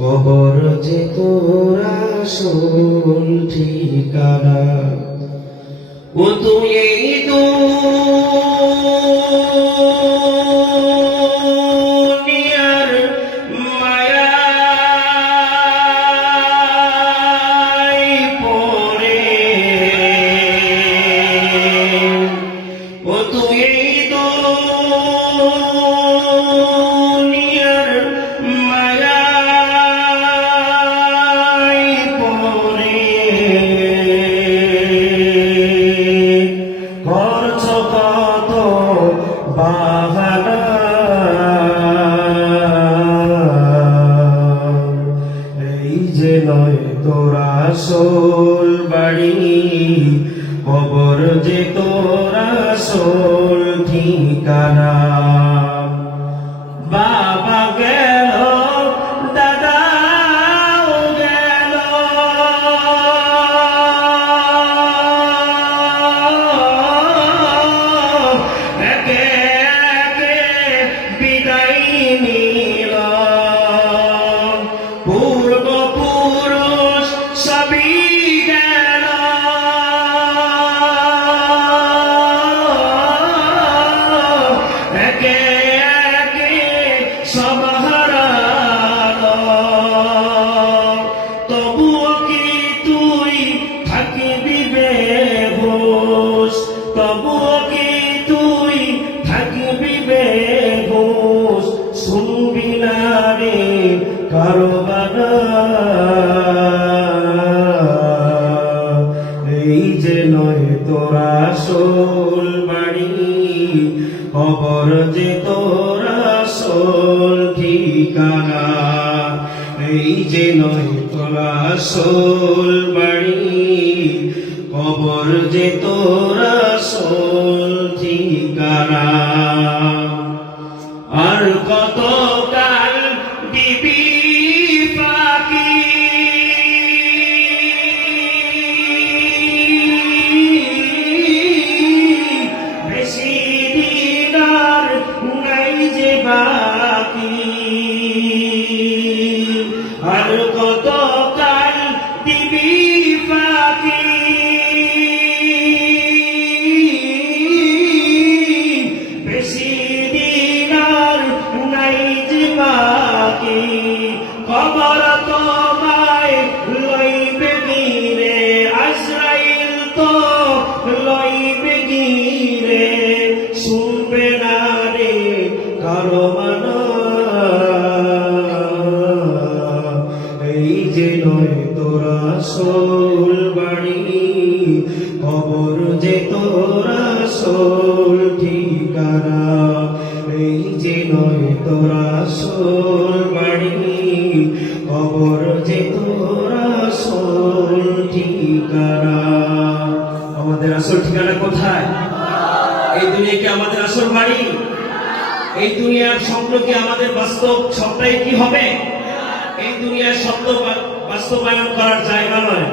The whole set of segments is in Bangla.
কবর যে তোর আসল ঠিকানা। ও তুই এই দুনিয়ার মায়ায় পড়ে, ও তুই এই দুনিয়ার মায়ায় পড়ে করছ কত বাহানা। এই যে নয় তোর আসল বাড়ি, কবর যে তোর আসল ঠিকানা। বাবা গেল, দাদাও গেল, একে একে বিদায় নিল। পূর্বপুরুষ সবই গেল, একে একে সব হারালো। তবুও কি তুই থাকবি বেহুশ, তবুও কি তুই থাকবি বেহুশ। শুনবি না রে কারো বানা। এই যে নয় তোর আসল বাড়ি, কবর যে তোর আসল ঠিকানা। এই যে নয় তোর আসল বাড়ি, কবর যে তোর আসল ঠিকানা। আর কত কাল দিবি ফাঁকি, বেশি দিন আর নাই যে বাকি। আর কত কাল দিবি ফাঁকি, বেশি দিন আর নাই যে বাকি। কবর তোমায় লইবে গিরে, আজরাইল তো লইবে গিরে। শুনবে না রে কারো মানা। এই যে নয় তোর আসল বাড়ি, কবর যে তোর আসল ঠিকানা। এই যে নয় তোর আসল বাড়ি, কবর যে তোর আসল ঠিকানা। আমাদের আসল ঠিকানা কোথায়? এই দুনিয়া কি আমাদের আসল বাড়ি? এই দুনিয়ার স্বপ্ন কি আমাদের বাস্তব সবটাই কি হবে? এই দুনিয়ার স্বপ্ন বাস্তবায়ন করার জায়গা নয়।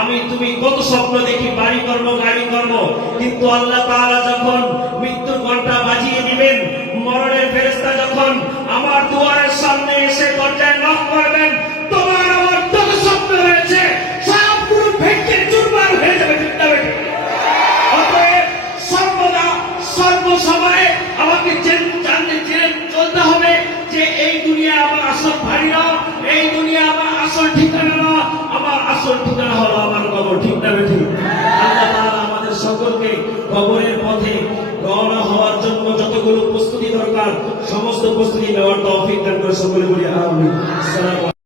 আমি তুমি কত স্বপ্ন দেখি, বাড়ি করব, গাড়ি করব, কিন্তু আল্লাহ তাআলা যখন মৃত্যুর ঘন্টা বাজিয়ে দিবেন, মরণের ফেরেশতা যখন আমার দুয়ারের সামনে এসে দরজায় নক করবেন, তোমার আমার যত স্বপ্ন রয়েছে সবগুলো ভেঙে চুরমার হয়ে যাবে। ঠিক না বেঠিক? অতএব সর্বদা সর্বসময়ে আমাকে জানতে চলতে হবে যে এই দুনিয়া আমার আসল বাড়ি না, এই দুনিয়া আমার আসল ঠিকানা না, আমার আসল ঠিকানা হলো আমার কবর। ঠিক না বেঠিক? আল্লাহ তাআলা আমাদের সকলকে কবরের পথে রওনা হওয়ার জন্য যতগুলো প্রস্তুতি দরকার সমস্ত প্রস্তুতি নেওয়ার তৌফিক দান করে। সকলে বলি আমিন। আসসালামু